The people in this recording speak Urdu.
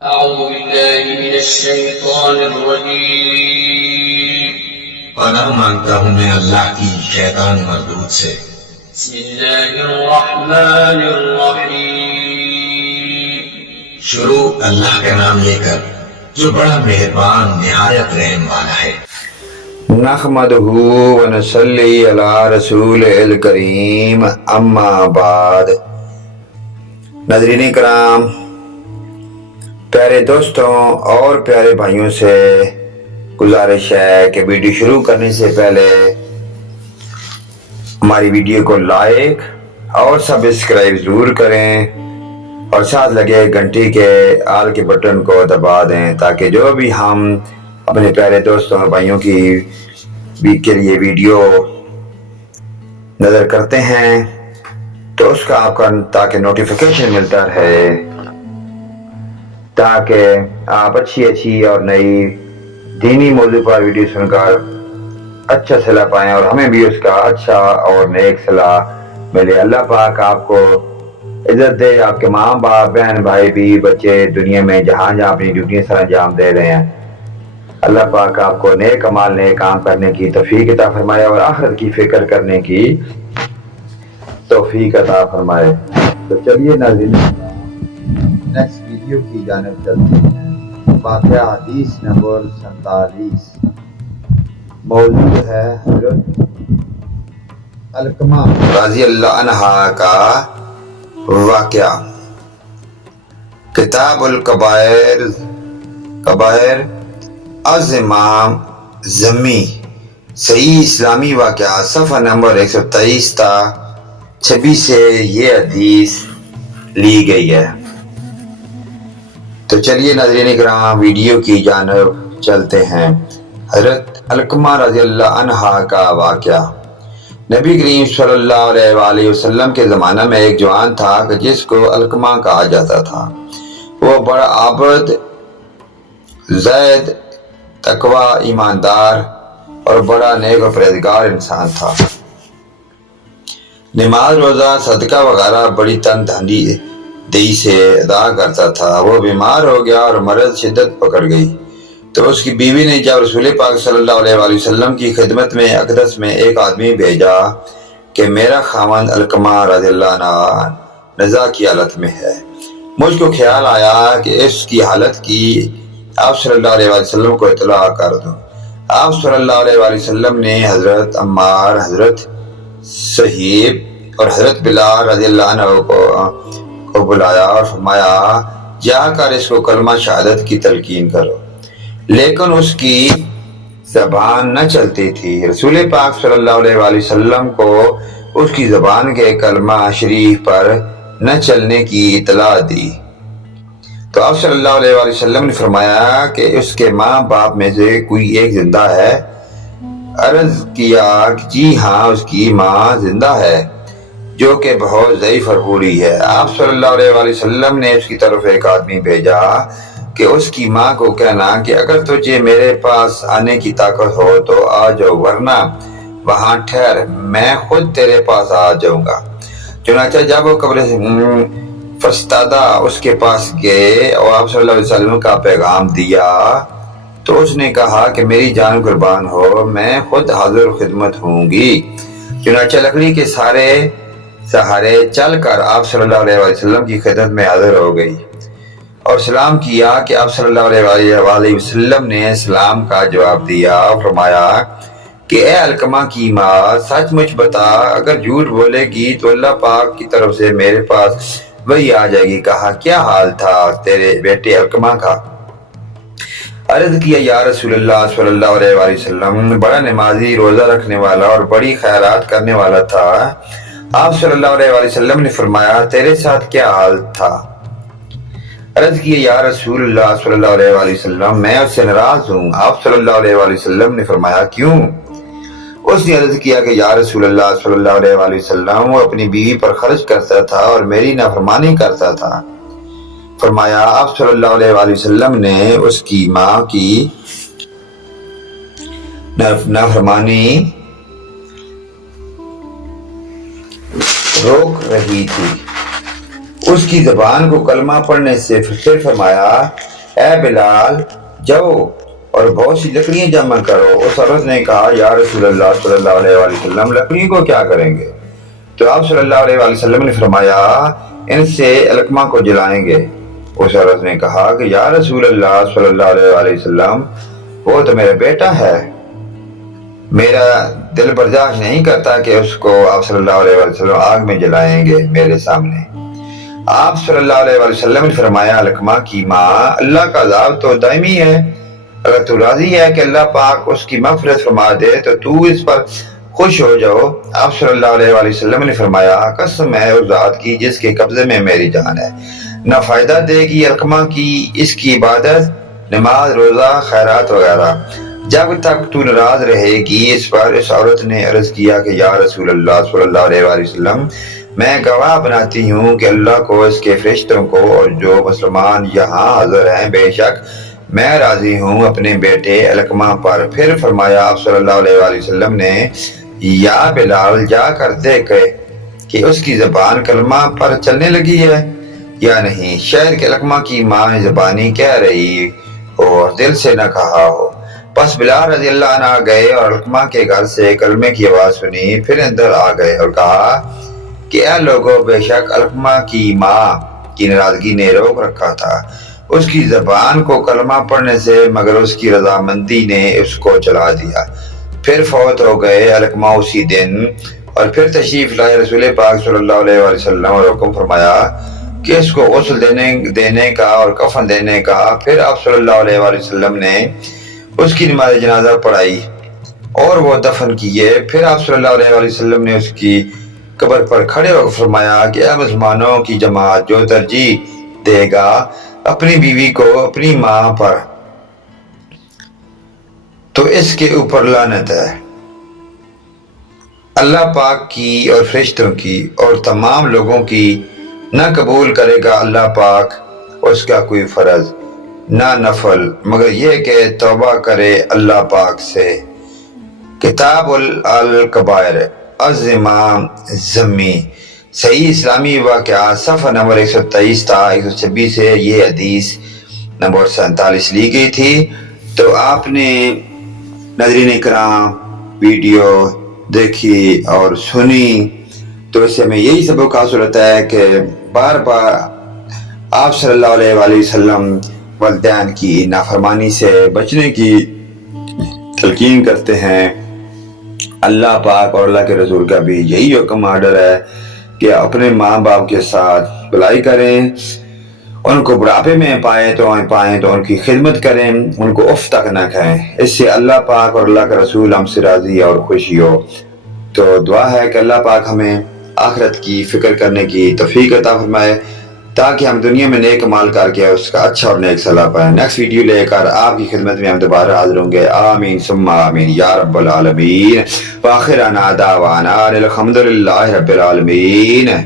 أعوذ بالله من الشيطان الرجيم پناہ مانگتا ہوں میں اللہ کی شیطان مردود سے۔ بسم الله الرحمن الرحيم شروع اللہ کا نام لے کر جو بڑا مہربان نہایت رحم والا ہے۔ نحمدہ ونصلی علی رسول الکریم، اما بعد۔ ناظرین کرام، پیارے دوستوں اور پیارے بھائیوں سے گزارش ہے کہ ویڈیو شروع کرنے سے پہلے ہماری ویڈیو کو لائک اور سبسکرائب ضرور کریں اور ساتھ لگے گھنٹی کے آل کے بٹن کو دبا دیں تاکہ جو بھی ہم اپنے پیارے دوستوں اور بھائیوں کے لیے ویڈیو نظر کرتے ہیں تو اس کا آپ کا تاکہ نوٹیفیکیشن ملتا رہے، تاکہ آپ اچھی اور نئی دینی موضوع پر ویڈیو سن کر اچھا صلاح پائیں اور ہمیں بھی اس کا اچھا اور نیک صلاح ملے۔ اللہ پاک آپ کو عزت دے، آپ کے ماں باپ، بہن بھائی، بھی بچے دنیا میں جہاں اپنی ڈیوٹیاں سر انجام دے رہے ہیں، اللہ پاک آپ کو نیک عمال نیک کام کرنے کی توفیق عطا فرمائے اور آخرت کی فکر کرنے کی توفیق عطا فرمائے۔ تو چلیے ناظرین، نیکسٹ ویڈیو کی جانب چلتے ہیں۔ واقعہ حدیث نمبر 47، موضوع ہے حضرت علقمہ رضی اللہ عنہ کا واقعہ۔ کتاب الکبائر از امام زمی، صحیح اسلامی واقعہ، صفحہ نمبر 123 تا 26 سے یہ حدیث لی گئی ہے۔ تو چلیے ناظرین کرام، ویڈیو کی جانب چلتے ہیں۔ حضرت علقمہ رضی اللہ عنہ کا واقعہ۔ نبی کریم صلی اللہ علیہ وآلہ وسلم کے زمانہ میں ایک جوان تھا کہ جس کو علقمہ کہا جاتا تھا۔ وہ بڑا عابد، زاہد، تقوی، ایماندار اور بڑا نیک و پرہیزگار انسان تھا۔ نماز، روزہ، صدقہ وغیرہ بڑی تندہی سے ادا کرتا تھا۔ وہ بیمار ہو گیا اور مرض شدت پکڑ گئی تو اس کی بیوی نے جب رسول پاک صلی اللہ علیہ وآلہ وسلم کی خدمت میں اقدس میں ایک آدمی بھیجا کہ میرا خاوند علقمہ رضی اللہ عنہ نزا کی حالت میں ہے، مجھ کو خیال آیا کہ اس کی حالت کی آپ صلی اللہ علیہ وآلہ وسلم کو اطلاع کر دوں۔ آپ صلی اللہ علیہ وآلہ وسلم نے حضرت عمار، حضرت صہیب اور حضرت بلال رضی اللہ عنہ کو بلایا اور فرمایا جا کر اس کو کلمہ شہادت کی تلقین کرو، لیکن اس کی زبان نہ چلتی تھی۔ رسول پاک صلی اللہ علیہ وآلہ وسلم کو اس کی زبان کے کلمہ شریف پر نہ چلنے کی اطلاع دی تو آپ صلی اللہ علیہ وآلہ وسلم نے فرمایا کہ اس کے ماں باپ میں سے کوئی ایک زندہ ہے؟ عرض کیا کہ جی ہاں، اس کی ماں زندہ ہے جو کہ بہت ضعیف اور بوڑھی ہے۔ آپ صلی اللہ علیہ وآلہ وسلم نے اس کی طرف ایک آدمی بھیجا کہ اس کی ماں کو کہنا کہ اگر تجھے میرے پاس آنے کی طاقت ہو تو آ جاؤ، ورنہ وہاں ٹھہر، میں خود تیرے پاس آ جاؤں گا۔ چنانچہ جب وہ قبر فرستادہ اس کے پاس گئے اور آپ صلی اللہ علیہ وسلم کا پیغام دیا تو اس نے کہا کہ میری جان قربان ہو، میں خود حاضر خدمت ہوں گی۔ چنانچہ لکڑی کے سہارے چل کر آپ صلی اللہ علیہ وسلم کی خدمت میں حاضر ہو گئی اور سلام کیا کہ آپ صلی اللہ علیہ وآلہ وسلم نے سلام کا جواب دیا اور فرمایا کہ اے علقمہ کی ماں، سچ مچ بتا، اگر جھوٹ بولے گی تو اللہ پاک کی طرف سے میرے پاس وہی آ جائے گی۔ کہا کیا حال تھا تیرے بیٹے علقمہ کا؟ عرض کیا یا رسول اللہ صلی اللہ علیہ وآلہ وسلم، بڑا نمازی، روزہ رکھنے والا اور بڑی خیرات کرنے والا تھا۔ آپ صلی اللہ علیہ وآلہ وسلم نے فرمایا تیرے ساتھ کیا حال تھا؟ عرض کیا یا رسول اللہ صلی اللہ علیہ وآلہ وسلم، میں اس سے ناراض ہوں۔ آپ صلی اللہ علیہ وآلہ وسلم نے فرمایا کیوں؟ اس نے عرض کیا کہ یا رسول اللہ صلی اللہ علیہ وآلہ وسلم، وہ اپنی بیوی پر خرچ کرتا تھا اور میری نافرمانی کرتا تھا۔ فرمایا آپ صلی اللہ علیہ وآلہ وسلم نے اس کی ماں کی نافرمانی روک رہی تھی، اس کی زبان کو کلمہ پڑھنے سے پھر فرمایا اے بلال جاؤ اور بہت سی لکڑیاں جمع کرو۔ اس عورت نے کہا یا رسول اللہ صلی اللہ علیہ وآلہ وسلم لکڑیوں کو کیا کریں گے؟ تو آپ صلی اللہ علیہ وآلہ وسلم نے فرمایا ان سے علقمہ کو جلائیں گے۔ اس عورت نے کہا کہ یا رسول اللہ صلی اللہ علیہ وآلہ وسلم وہ تو میرا بیٹا ہے، میرا دل برداشت نہیں کرتا کہ اس کو آپ صلی اللہ علیہ وآلہ وسلم آگ میں جلائیں گے میرے سامنے۔ آپ صلی اللہ علیہ وآلہ وسلم نے فرمایا علقمہ کی ماں اللہ کا عذاب تو دائمی ہے، اگر تو راضی ہے کہ اللہ پاک اس کی مغفرت فرما دے تو اس پر خوش ہو جاؤ۔ آپ صلی اللہ علیہ وآلہ وسلم نے فرمایا قسم ہے اس ذات کی جس کے قبضے میں میری جان ہے، نہ فائدہ دے گی علقمہ کی اس کی عبادت، نماز، روزہ، خیرات وغیرہ، جب تک تو ناراض رہے گی۔ اس پر اس عورت نے عرض کیا کہ یا رسول اللہ صلی اللہ علیہ وآلہ وسلم میں گواہ بناتی ہوں کہ اللہ کو، اس کے فرشتوں کو اور جو مسلمان یہاں حاضر ہیں، بے شک میں راضی ہوں اپنے بیٹے علقمہ پر۔ پھر فرمایا آپ صلی اللہ علیہ وآلہ وسلم نے یا بلال جا کر دیکھ کہ اس کی زبان کلمہ پر چلنے لگی ہے یا نہیں، شاید کہ علقمہ کی ماں نے زبانی کہہ رہی ہو اور دل سے نہ کہا ہو۔ پس بلال رضی اللہ عنہ گئے اور علقمہ کے گھر سے کلمے کی آواز سنی، پھر اندر آ گئے اور کہا کہ اے لوگوں بے شک علقمہ کی ماں کی ناراضگی نے روک رکھا تھا اس کی زبان کو کلمہ پڑھنے سے، مگر اس کی رضامندی نے اس کو چلا دیا۔ پھر فوت ہو گئے علقمہ اسی دن، اور پھر تشریف لائے رسول پاک صلی اللہ علیہ وآلہ وسلم اور حکم فرمایا کہ اس کو غسل دینے کا اور کفن دینے کا۔ پھر آپ صلی اللہ علیہ وآلہ وسلم نے اس کی نماز جنازہ پڑھائی اور وہ دفن کیے۔ پھر آپ صلی اللہ علیہ وآلہ وسلم نے اس کی قبر پر کھڑے ہو فرمایا کہ اے مسلمانوں کی جماعت، جو ترجیح دے گا اپنی بیوی کو اپنی ماں پر تو اس کے اوپر لعنت ہے، اللہ پاک کی اور فرشتوں کی اور تمام لوگوں کی نہ قبول کرے گا اللہ پاک اس کا کوئی فرض نہ نفل، مگر یہ کہ توبہ کرے اللہ پاک سے۔ کتاب الکبائر الامام زمی، صحیح اسلامی واقعات، صفحہ نمبر 123 تا 126 سے یہ حدیث نمبر 47 لی گئی تھی۔ تو آپ نے ناظرین کرام ویڈیو دیکھی اور سنی تو اس سے ہمیں یہی سبق حاصل ہوتا ہے کہ بار بار آپ صلی اللہ علیہ وآلہ وسلم والدین کی نافرمانی سے بچنے کی تلقین کرتے ہیں۔ اللہ پاک اور اللہ کے رسول کا بھی یہی حکم آرڈر ہے کہ اپنے ماں باپ کے ساتھ بھلائی کریں، ان کو بڑھاپے میں پائیں تو ان کی خدمت کریں، ان کو اف تک نہ کہیں، اس سے اللہ پاک اور اللہ کا رسول ہم سے راضی اور خوشی ہو۔ تو دعا ہے کہ اللہ پاک ہمیں آخرت کی فکر کرنے کی توفیق عطا فرمائے تاکہ ہم دنیا میں نیک عمال کر کے اس کا اچھا اور نیک صلاح پائیں۔ نیکسٹ ویڈیو لے کر آپ کی خدمت میں ہم دوبارہ حاضر ہوں گے۔ آمین ثم آمین یا رب العالمین، وآخرنا دعوانا الحمدللہ رب العالمین۔